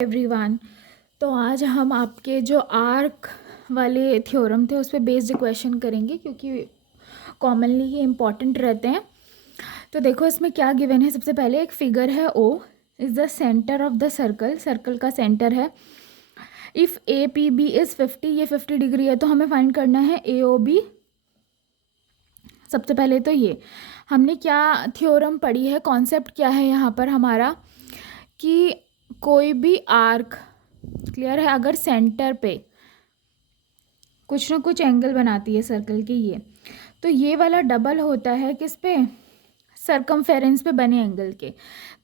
Everyone. तो आज हम आपके जो आर्क वाले थ्योरम थे उस पर बेस्ड क्वेश्चन करेंगे क्योंकि कॉमनली ये इम्पॉर्टेंट रहते हैं। तो देखो इसमें क्या गिवन है। सबसे पहले एक फिगर है, O is the centre of the circle, circle का सेंटर है। If A P B is 50, ये 50 डिग्री है तो हमें फाइंड करना है ए ओ बी। सबसे पहले तो ये हमने क्या थ्योरम पढ़ी है, कॉन्सेप्ट क्या है यहाँ पर हमारा, कि कोई भी आर्क क्लियर है अगर सेंटर पे कुछ ना कुछ एंगल बनाती है सर्कल के, ये तो ये वाला डबल होता है किस पे, सरकमफेरेंस पे बने एंगल के।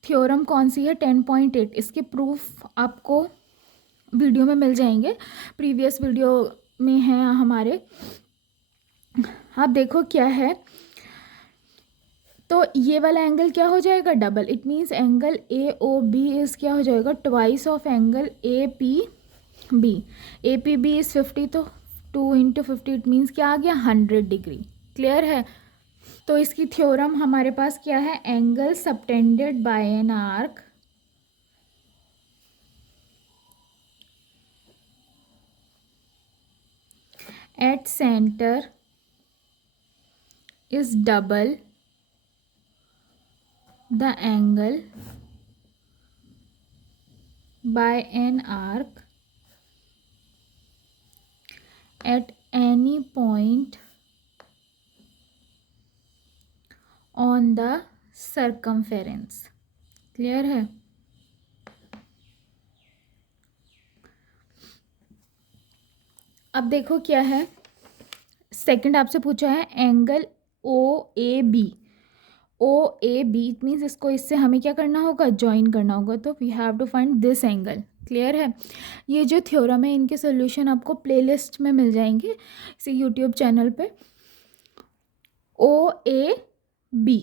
थ्योरम कौन सी है, 10.8। इसके प्रूफ आपको वीडियो में मिल जाएंगे, प्रीवियस वीडियो में है हमारे। आप देखो क्या है, तो ये वाला एंगल क्या हो जाएगा, double. It means angle A O B is क्या हो जाएगा, twice of angle A P B. A P B is 50, तो 2 इंटू 50 इट मीन्स क्या आ गया, 100 डिग्री। क्लियर है। तो इसकी थ्योरम हमारे पास क्या है, angle subtended by an arc at centre is double the angle by an arc at any point on the circumference। Clear है। अब देखो क्या है, सेकंड आपसे पूछा है angle O A B. O A B it means इसको इससे हमें क्या करना होगा, ज्वाइन करना होगा। तो we have to find this angle. Clear है। ये जो थ्योरम है इनके सोल्यूशन आपको प्लेलिस्ट में मिल जाएंगे इसी यूट्यूब चैनल पे। ओ ए बी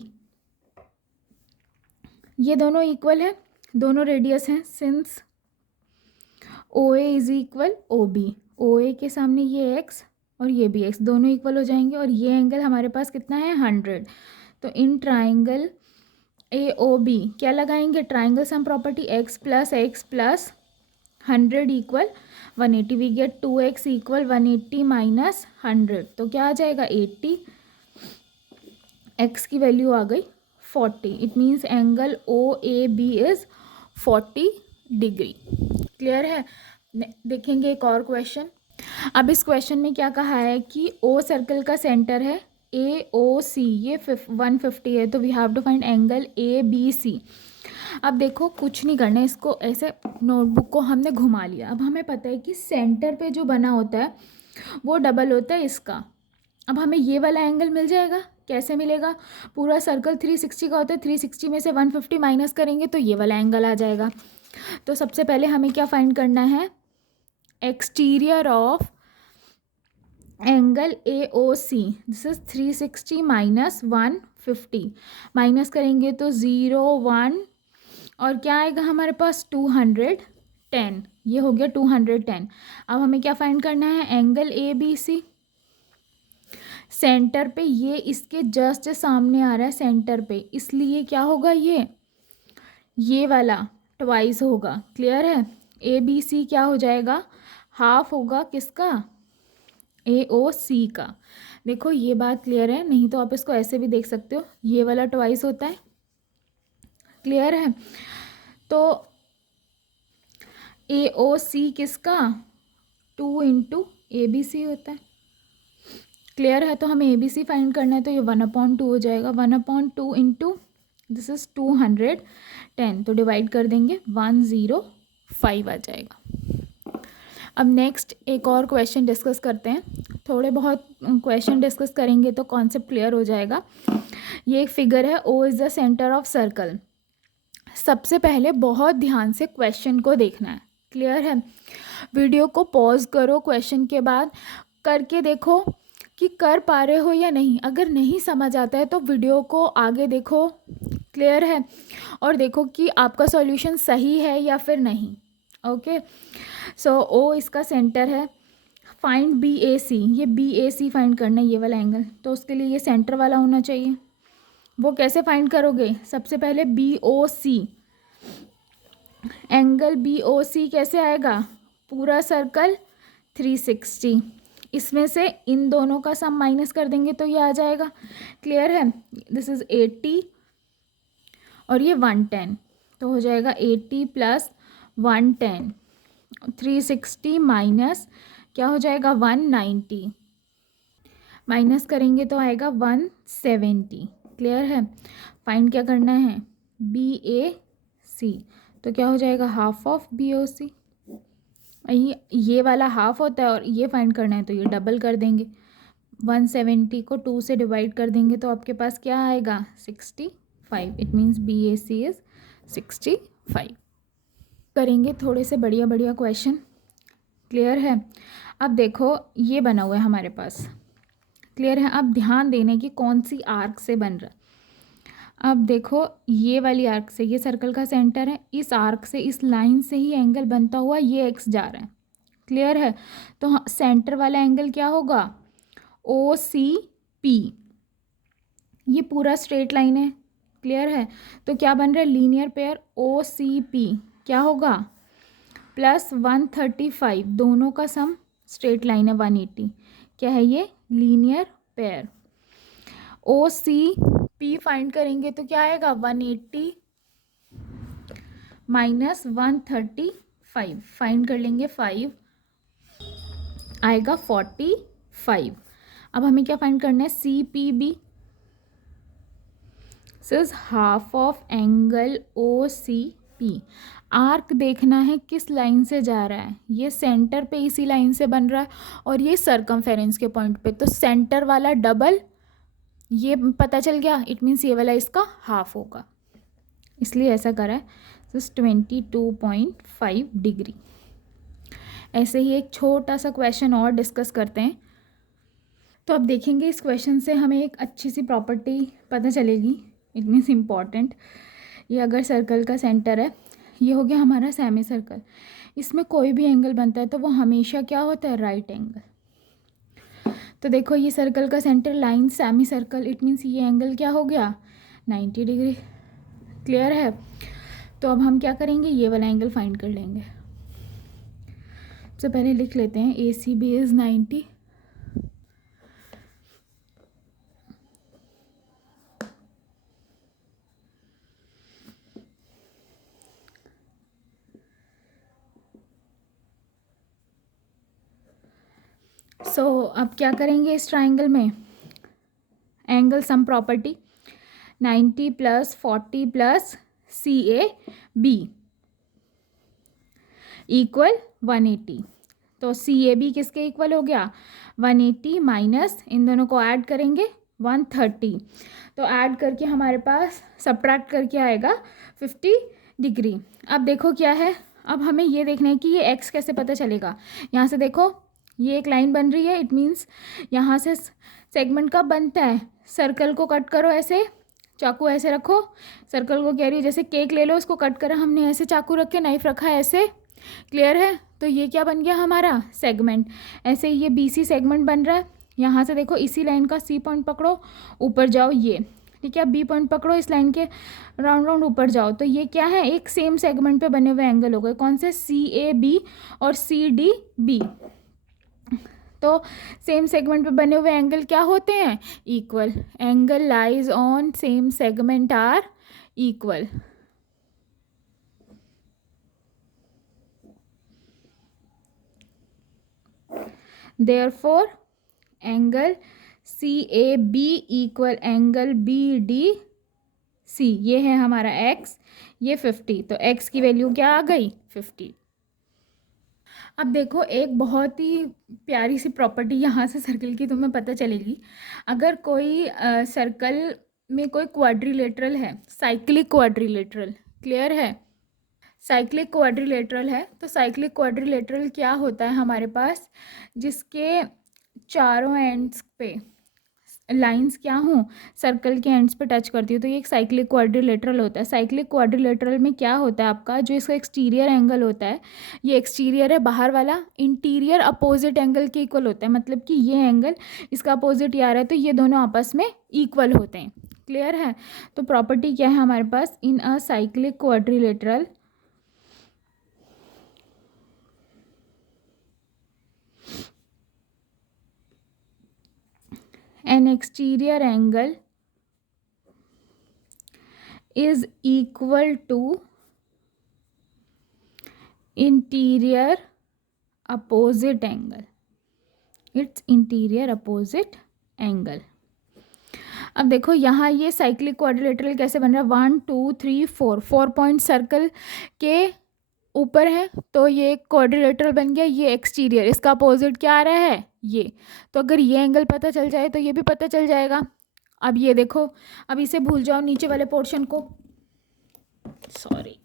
ये दोनों इक्वल है, दोनों रेडियस हैं। Since O A is equal O B, O A के सामने ये एक्स और ये भी एक्स, दोनों इक्वल हो जाएंगे। और ये एंगल हमारे पास कितना है, 100। तो in triangle A O B क्या लगाएंगे, triangle sum property, x plus 100 equal 180। We get 2x equal 180 minus 100, तो क्या आ जाएगा 80। x की वैल्यू आ गई 40। It means angle O A B is 40 degree. Clear है। देखेंगे एक और क्वेश्चन। अब इस क्वेश्चन में क्या कहा है कि ओ सर्कल का सेंटर है, ए ओ सी ये 150 है, तो we have to find angle A B C. अब देखो कुछ नहीं करना है, इसको ऐसे नोटबुक को हमने घुमा लिया। अब हमें पता है कि सेंटर पे जो बना होता है वो डबल होता है इसका। अब हमें ये वाला एंगल मिल जाएगा। कैसे मिलेगा, पूरा सर्कल 360 का होता है, 360 में से 150 माइनस करेंगे तो ये वाला एंगल आ जाएगा। तो सबसे पहले हमें क्या फाइंड करना है, exterior of angle A O C. This is 360 minus 150, minus करेंगे तो 0 1 और क्या आएगा हमारे पास 210। ये हो गया 210। अब हमें क्या फाइंड करना है, angle A B C. Centre पे ये इसके जस्ट सामने आ रहा है सेंटर पे, इसलिए क्या होगा, ये वाला ट्वाइस होगा। क्लियर है। ए बी सी क्या हो जाएगा, हाफ होगा किसका, ए ओ सी का। देखो ये बात क्लियर है, नहीं तो आप इसको ऐसे भी देख सकते हो, ये वाला ट्वाइस होता है। क्लियर है। तो ए ओ सी किसका, 2 इंटू ए बी सी होता है। क्लियर है। तो हमें ए बी सी फाइंड करना है, तो ये 1/2 हो जाएगा। 1/2 इंटू दिस इज 210, तो डिवाइड कर देंगे 105 आ जाएगा। अब नेक्स्ट एक और क्वेश्चन डिस्कस करते हैं। थोड़े बहुत क्वेश्चन डिस्कस करेंगे तो कॉन्सेप्ट क्लियर हो जाएगा। ये एक फिगर है, O is the centre of circle. सबसे पहले बहुत ध्यान से क्वेश्चन को देखना है। क्लियर है। वीडियो को पॉज करो, क्वेश्चन के बाद करके देखो कि कर पा रहे हो या नहीं। अगर नहीं समझ आता है तो वीडियो को आगे देखो। क्लियर है। और देखो कि आपका सॉल्यूशन सही है या फिर नहीं। ओके। सो ओ इसका सेंटर है। फाइंड बी ए सी, ये बी ए सी फाइंड करना है, ये वाला एंगल। तो उसके लिए ये सेंटर वाला होना चाहिए। वो कैसे फाइंड करोगे, सबसे पहले B O C angle B O C कैसे आएगा, पूरा सर्कल 360, इसमें से इन दोनों का सम माइनस कर देंगे तो ये आ जाएगा। क्लियर है, दिस इज 80 और ये 110, तो हो जाएगा 80 प्लस 110, 360 माइनस क्या हो जाएगा 190, माइनस करेंगे तो आएगा 170। क्लियर है, फाइंड क्या करना है, बी ए सी, तो क्या हो जाएगा हाफ ऑफ बी ओ सी, ये वाला हाफ होता है और ये फाइंड करना है तो ये डबल कर देंगे, 170 को 2 से डिवाइड कर देंगे तो आपके पास क्या आएगा 65, it means B A C is 65। करेंगे थोड़े से बढ़िया बढ़िया क्वेश्चन। क्लियर है, अब देखो ये बना हुआ है हमारे पास। क्लियर है, अब ध्यान देने की कौन सी आर्क से बन रहा है। अब देखो ये वाली आर्क से, ये सर्कल का सेंटर है, इस आर्क से इस लाइन से ही एंगल बनता हुआ ये एक्स जा रहा है। क्लियर है, तो सेंटर वाला एंगल क्या होगा ओ सी पी, ये पूरा स्ट्रेट लाइन है। क्लियर है, तो क्या बन रहा है लीनियर पेयर ओ सी पी क्या होगा प्लस 135, दोनों का सम स्ट्रेट लाइन है 180, क्या है ये लीनियर पेयर। ओ सी पी फाइंड करेंगे तो क्या आएगा 180 माइनस 135, फाइंड कर लेंगे 5 आएगा 45। अब हमें क्या फाइंड करना है C P B, this is half of angle O C P. Arc देखना है किस लाइन से जा रहा है, ये सेंटर पे इसी लाइन से बन रहा है और ये सरकमफेरेंस के पॉइंट पे, तो सेंटर वाला डबल ये पता चल गया, इट मीन्स ये वाला इसका हाफ होगा, इसलिए ऐसा करा है, दिस 22.5 डिग्री। ऐसे ही एक छोटा सा क्वेश्चन और डिस्कस करते हैं। तो अब देखेंगे इस क्वेश्चन से हमें एक अच्छी सी प्रॉपर्टी पता चलेगी, इट मीन्स इम्पॉर्टेंट। ये अगर सर्कल का सेंटर है, ये हो गया हमारा सेमी सर्कल, इसमें कोई भी एंगल बनता है तो वो हमेशा क्या होता है राइट एंगल। तो देखो ये सर्कल का centre line semi circle, it means ये एंगल क्या हो गया 90 डिग्री। क्लियर है, तो अब हम क्या करेंगे ये वाला एंगल फाइंड कर लेंगे। सबसे पहले लिख लेते हैं ए सी बी इज़ 90, अब क्या करेंगे इस ट्राइंगल में, angle sum property 90 plus 40 plus C A B equal 180, तो सी ए बी किसके इक्वल हो गया 180 माइनस इन दोनों को ऐड करेंगे 130, तो ऐड करके हमारे पास सब्ट्रैक्ट करके आएगा 50 डिग्री। अब देखो क्या है, अब हमें ये देखना है कि ये एक्स कैसे पता चलेगा। यहाँ से देखो ये एक लाइन बन रही है, इट मीन्स यहाँ से सेगमेंट कब बनता है, सर्कल को कट करो ऐसे, चाकू ऐसे रखो, सर्कल को कह रही है जैसे केक ले लो, उसको कट करा हमने, ऐसे चाकू रख के नाइफ रखा है ऐसे। क्लियर है, तो ये क्या बन गया हमारा सेगमेंट। ऐसे ये बी सी सेगमेंट बन रहा है, यहाँ से देखो इसी लाइन का सी पॉइंट पकड़ो, ऊपर जाओ ये, ठीक है, बी पॉइंट पकड़ो, इस लाइन के राउंड राउंड ऊपर जाओ, तो ये क्या है एक सेम सेगमेंट पे बने हुए एंगल हो गए, कौन से सी ए बी और सी डी बी। तो सेम सेगमेंट पे बने हुए एंगल क्या होते हैं equal, angle lies on same segment are equal. Therefore angle C A B equal angle B D C, ये है हमारा x, ये 50, तो x की वैल्यू क्या आ गई 50। अब देखो एक बहुत ही प्यारी सी प्रॉपर्टी यहाँ से सर्कल की तुम्हें पता चलेगी। अगर कोई सर्कल में कोई क्वाड्रिलेटरल है, साइक्लिक क्वाड्रिलेटरल, क्लियर है, साइक्लिक क्वाड्रिलेटरल है, तो साइक्लिक क्वाड्रिलेटरल क्या होता है हमारे पास, जिसके चारों एंड्स पे लाइंस क्या हों सर्कल के एंड्स पे टच करती है, तो ये एक साइक्लिक क्वाड्रिलेटरल होता है। साइक्लिक क्वाड्रिलेटरल में क्या होता है आपका, जो इसका एक्सटीरियर एंगल होता है, ये एक्सटीरियर है बाहर वाला, इंटीरियर अपोजिट एंगल के इक्वल होता है, मतलब कि ये एंगल इसका अपोजिट आ रहा है तो ये दोनों आपस में इक्वल होते हैं। क्लियर है, तो प्रॉपर्टी क्या है हमारे पास, in a cyclic quadrilateral an exterior angle is equal to interior opposite angle, its interior opposite angle. अब देखो यहाँ ये साइक्लिक क्वाड्रिलेटरल कैसे बन रहा है, 1 2 3 4, 4 पॉइंट सर्कल के ऊपर है तो ये क्वाड्रिलेटरल बन गया। ये एक्सटीरियर, इसका अपोजिट क्या आ रहा है ये, तो अगर ये एंगल पता चल जाए तो ये भी पता चल जाएगा। अब ये देखो, अब इसे भूल जाओ नीचे वाले पोर्शन को, सॉरी,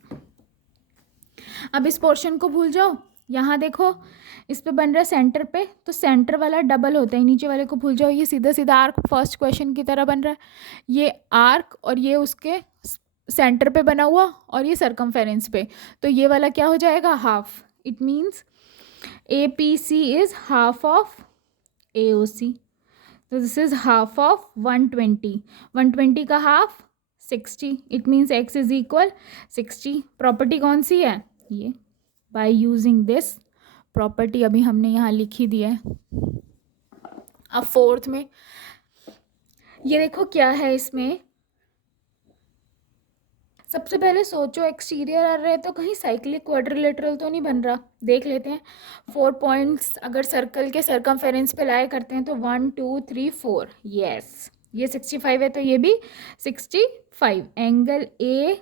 अब इस पोर्शन को भूल जाओ। यहाँ देखो इस पे बन रहा है सेंटर पे, तो सेंटर वाला डबल होता है, नीचे वाले को भूल जाओ। ये सीधा सीधा आर्क फर्स्ट क्वेश्चन की तरह बन रहा है, ये आर्क और ये उसके सेंटर पे बना हुआ और ये सरकमफेरेंस पे, तो ये वाला क्या हो जाएगा, half. It means A P C is half of A O C, तो दिस इज हाफ ऑफ 120, 120 का half 60, it means x is equal 60। Property कौन सी है ये, बाय यूजिंग दिस प्रॉपर्टी अभी हमने यहाँ लिखी दिया है। अब फोर्थ में ये देखो क्या है, इसमें सबसे पहले सोचो एक्सटीरियर आ रहा है तो कहीं साइक्लिक क्वाड्रिलेटरल तो नहीं बन रहा, देख लेते हैं। 4 पॉइंट्स अगर सर्कल के सरकमफेरेंस पे लाए करते हैं तो 1 2 3 4, यस ये 65 है तो ये भी 65। Angle A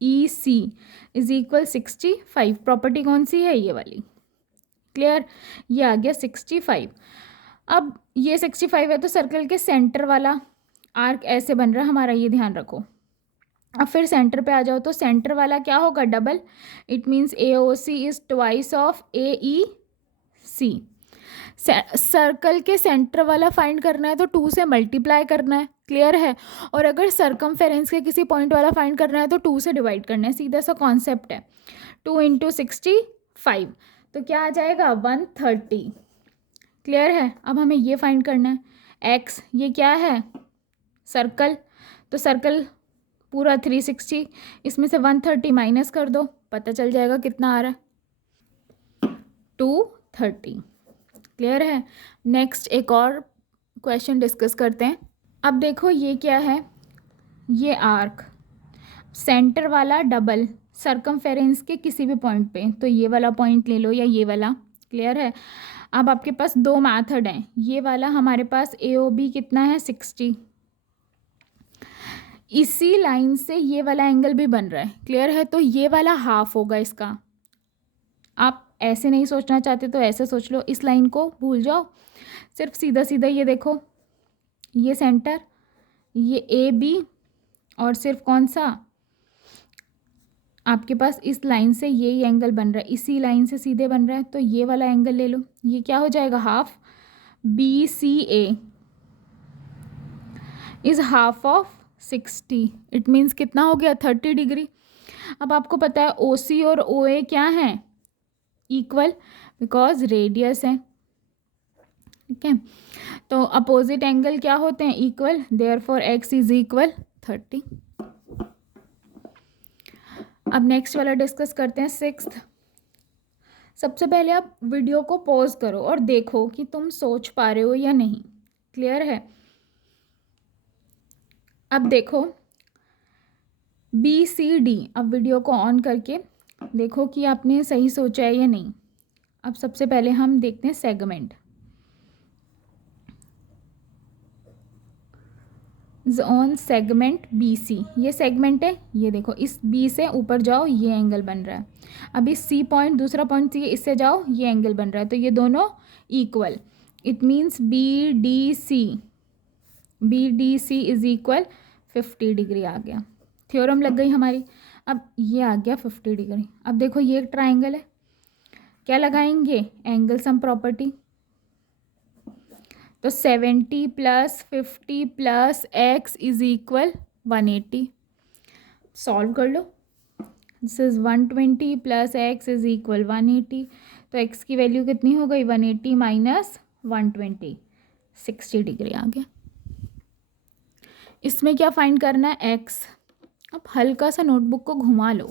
E C is equal 65, property कौन सी है, ये वाली, क्लियर, ये आ गया 65। अब ये 65 है तो सर्कल के सेंटर वाला आर्क ऐसे बन रहा है हमारा, ये ध्यान रखो। अब फिर सेंटर पे आ जाओ तो सेंटर वाला क्या होगा, double, it means A O C is twice of A E C. Circle के सेंटर वाला फाइंड करना है तो 2 से मल्टीप्लाई करना है, क्लियर है। और अगर सरकमफेरेंस के किसी पॉइंट वाला फाइंड करना है तो 2 से डिवाइड करना है, सीधा सा कॉन्सेप्ट है। 2 इंटू 65 तो क्या आ जाएगा, 130, क्लियर है। अब हमें ये फाइंड करना है एक्स, ये क्या है सर्कल, तो सर्कल पूरा 360, इसमें से 130 माइनस कर दो, पता चल जाएगा कितना आ रहा है, 230, क्लियर है। नेक्स्ट एक और क्वेश्चन डिस्कस करते हैं। अब देखो ये क्या है, ये आर्क सेंटर वाला डबल सरकमफेरेंस के किसी भी पॉइंट पे, तो ये वाला पॉइंट ले लो या ये वाला, क्लियर है। अब आपके पास 2 मेथड हैं, ये वाला हमारे पास ए ओ बी कितना है 60, इसी लाइन से ये वाला एंगल भी बन रहा है, क्लियर है, तो ये वाला हाफ होगा इसका। आप ऐसे नहीं सोचना चाहते तो ऐसे सोच लो, इस लाइन को भूल जाओ, सिर्फ सीधा सीधा ये देखो, ये सेंटर, ये ए बी, और सिर्फ कौन सा आपके पास इस लाइन से ये एंगल बन रहा है, इसी लाइन से सीधे बन रहा है, तो ये वाला एंगल ले लो, ये क्या हो जाएगा, half B C A is half of 60, it means कितना हो गया 30 डिग्री। अब आपको पता है ओ सी और ओ ए क्या हैं, इक्वल, बिकॉज रेडियस है, ठीक है। तो अपोजिट एंगल क्या होते हैं, equal, therefore x is equal 30। अब नेक्स्ट वाला डिस्कस करते हैं, 6th। सबसे पहले आप वीडियो को पॉज करो और देखो कि तुम सोच पा रहे हो या नहीं, क्लियर है। अब देखो बी सी डी, अब वीडियो को ऑन करके देखो कि आपने सही सोचा है या नहीं। अब सबसे पहले हम देखते हैं segment, on segment B C, ये सेगमेंट है, ये देखो इस बी से ऊपर जाओ ये एंगल बन रहा है, अब इस सी पॉइंट दूसरा पॉइंट सी इससे जाओ ये एंगल बन रहा है, तो ये दोनों equal, it means B D C is equal 50 degree आ गया, थ्योरम लग गई हमारी। अब ये आ गया 50 डिग्री। अब देखो ये एक ट्राइंगल है, क्या लगाएंगे, एंगल सम प्रॉपर्टी, तो 70 + 50 + x इज इक्वल 180, सॉल्व कर लो, this is 120 + x is equal 180, तो x की वैल्यू कितनी हो गई, 180 माइनस 120, 60 डिग्री आ गया। इसमें क्या फाइंड करना है, x। अब हल्का सा नोटबुक को घुमा लो,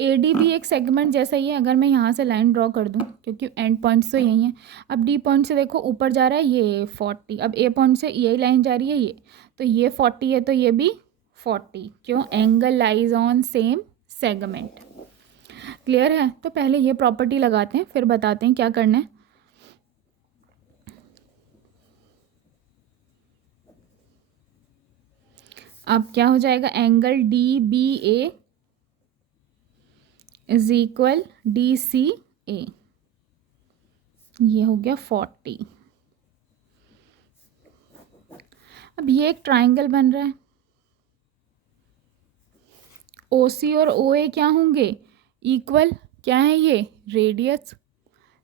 ए डी भी एक सेगमेंट जैसा ही है। अगर मैं यहाँ से लाइन ड्रॉ कर दूँ, क्योंकि एंड पॉइंट्स तो यही हैं। अब डी पॉइंट से देखो ऊपर जा रहा है ये 40, अब ए पॉइंट से यही लाइन जा रही है ये, तो ये 40 है तो ये भी 40। क्यों? Angle lies on same segment. Clear है? तो पहले ये प्रॉपर्टी लगाते हैं, फिर बताते हैं क्या करना है। अब क्या हो जाएगा? Angle D B A is equal D C A, ये हो गया 40। अब ये एक ट्राइंगल बन रहा है, ओ सी और ओ ए क्या होंगे? इक्वल। क्या है ये? रेडियस।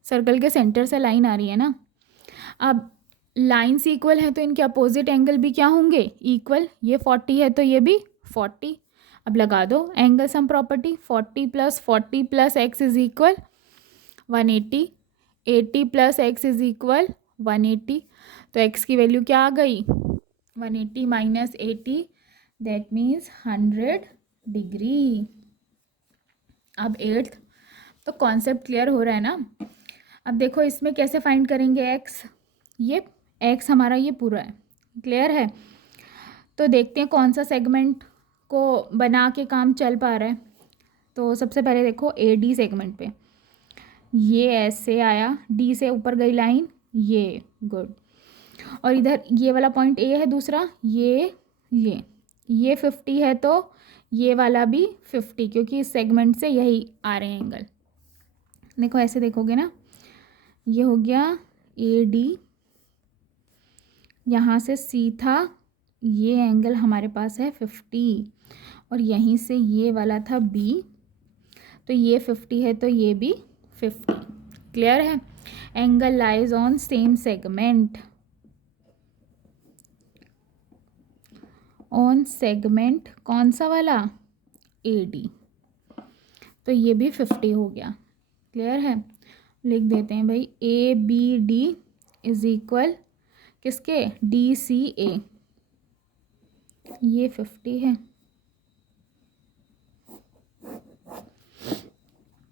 सर्कल के सेंटर से लाइन आ रही है ना। अब लाइन्स इक्वल है तो इनके अपोजिट एंगल भी क्या होंगे? इक्वल। ये 40 है तो ये भी 40। अब लगा दो angle sum property, 40 + 40 + x is equal 180, 80 + x is equal 180। तो x की वैल्यू क्या आ गई? 180 - 80, दैट मीन्स 100 डिग्री। अब 8th, तो कॉन्सेप्ट क्लियर हो रहा है ना। अब देखो इसमें कैसे फाइंड करेंगे x, ये x हमारा ये पूरा है। क्लियर है? तो देखते हैं कौन सा सेगमेंट को बना के काम चल पा रहा है। तो सबसे पहले देखो ए डी सेगमेंट पे ये ऐसे आया, डी से ऊपर गई लाइन, ये गुड। और इधर ये वाला पॉइंट ए है, दूसरा ये 50 है तो ये वाला भी 50, क्योंकि इस सेगमेंट से यही आ रहे हैं एंगल। देखो ऐसे देखोगे ना, ये हो गया ए डी, यहाँ से सी था, ये एंगल हमारे पास है 50, और यहीं से ये वाला था बी, तो ये 50 है तो ये भी 50। क्लियर है? Angle lies on same segment, on segment कौन सा वाला? ए डी, तो ये भी 50 हो गया। क्लियर है? लिख देते हैं भाई A B D is equal किसके? डी सी ए, ये 50 है।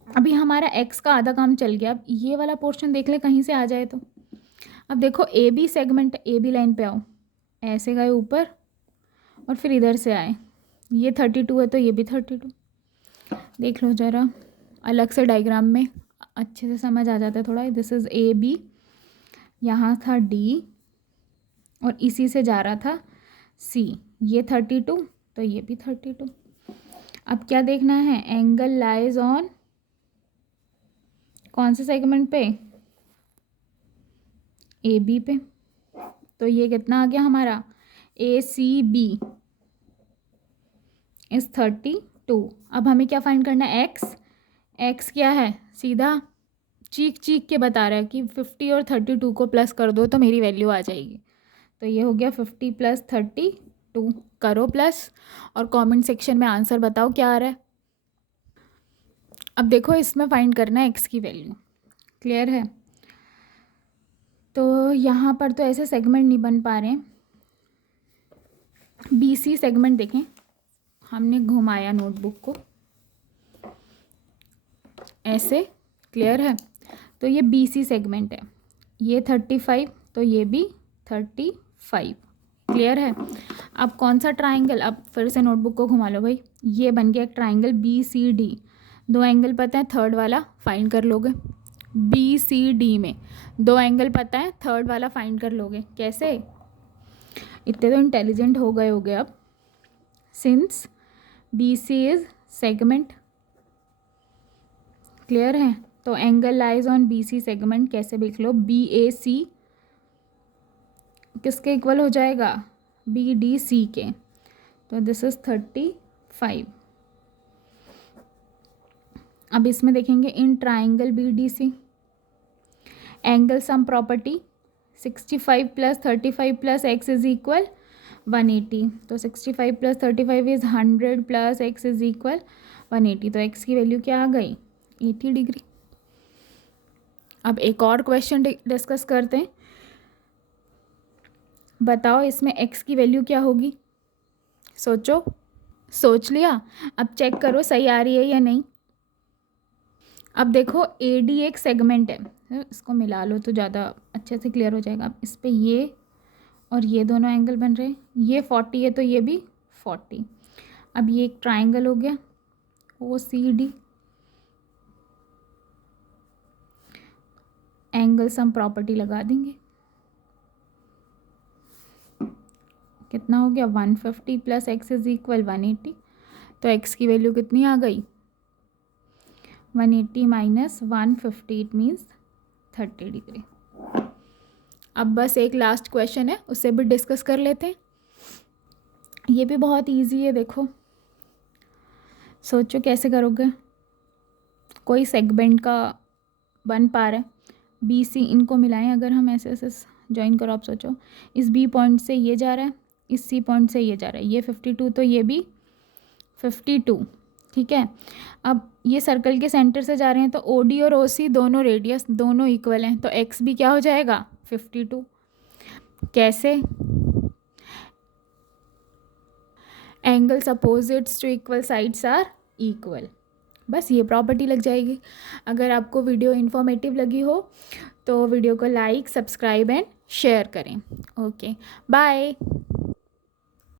अभी हमारा x का आधा काम चल गया। अब ये वाला पोर्शन देख ले कहीं से आ जाए तो। अब देखो A B segment, A B line पे आओ, ऐसे गए ऊपर और फिर इधर से आए, ये 32 है तो ये भी 32। देख लो ज़रा, अलग से डायग्राम में अच्छे से समझ आ जाता है थोड़ा। दिस इज़ ए बी, यहाँ था डी और इसी से जा रहा था सी, ये 32 तो ये भी 32। अब क्या देखना है? एंगल लाइज ऑन कौन से सेगमेंट पे? ए बी पे। तो ये कितना आ गया हमारा? ए सी बी इज 32। अब हमें क्या फाइंड करना है? एक्स क्या है? सीधा चीख के बता रहा है कि 50 और 32 को प्लस कर दो तो मेरी वैल्यू आ जाएगी। तो ये हो गया 50 + 32, करो प्लस और कमेंट सेक्शन में आंसर बताओ क्या आ रहा है। अब देखो इसमें फाइंड करना है एक्स की वैल्यू। क्लियर है? तो यहाँ पर तो ऐसे सेगमेंट नहीं बन पा रहे हैं। बी सी सेगमेंट देखें, हमने घुमाया नोटबुक को ऐसे। क्लियर है? तो ये बी सी सेगमेंट है, ये 35 तो ये भी 35। क्लियर है? अब कौन सा ट्राइंगल? अब फिर से नोटबुक को घुमा लो भाई, ये बन गया एक ट्राइंगल बी सी डी। दो एंगल पता है, थर्ड वाला फाइंड कर लोगे। बी सी डी में दो एंगल पता है, थर्ड वाला फाइंड कर लोगे। कैसे? इतने तो इंटेलिजेंट हो गए अब। Since B C is segment. Clear है? तो angle lies on B C segment कैसे लिख लो? बी ए सी किसके इक्वल हो जाएगा? बी डी सी के। तो दिस इज 35। अब इसमें देखेंगे in triangle B D C angle sum property 65 + 35 + x is equal 180। तो 65 + 35 इज 100 + x इज इक्वल 180। तो x की वैल्यू क्या आ गई? 80 डिग्री। अब एक और क्वेश्चन डिस्कस करते हैं। बताओ इसमें x की वैल्यू क्या होगी? सोचो। सोच लिया? अब चेक करो सही आ रही है या नहीं। अब देखो ए डी एक सेगमेंट है, इसको मिला लो तो ज़्यादा अच्छे से क्लियर हो जाएगा। अब इस पे ये और ये दोनों एंगल बन रहे हैं, ये 40 है तो ये भी 40। अब ये एक ट्राइंगल हो गया O C D, angle sum property लगा देंगे, कितना हो गया 150 प्लस एक्स इज इक्वल 180, तो एक्स की वैल्यू कितनी आ गई 180 माइनस 150, इट मीन्स 30 डिग्री। अब बस एक लास्ट क्वेश्चन है, उससे भी डिस्कस कर लेते हैं। ये भी बहुत इजी है, देखो सोचो कैसे करोगे। कोई सेगमेंट का बन पा रहा है बी सी, इनको मिलाएं अगर हम ऐसे ऐसे ज्वाइन करो। आप सोचो इस बी पॉइंट से ये जा रहा है, इस सी पॉइंट से ये जा रहा है, ये 52 तो ये भी 52, ठीक है। अब ये सर्कल के सेंटर से जा रहे हैं तो ओ डी और ओ सी दोनों रेडियस दोनों इक्वल हैं, तो एक्स भी क्या हो जाएगा 52। कैसे, angles opposites to equal sides are equal, बस ये प्रॉपर्टी लग जाएगी। अगर आपको वीडियो इन्फॉर्मेटिव लगी हो तो वीडियो को लाइक, सब्सक्राइब एंड शेयर करें। Okay, bye.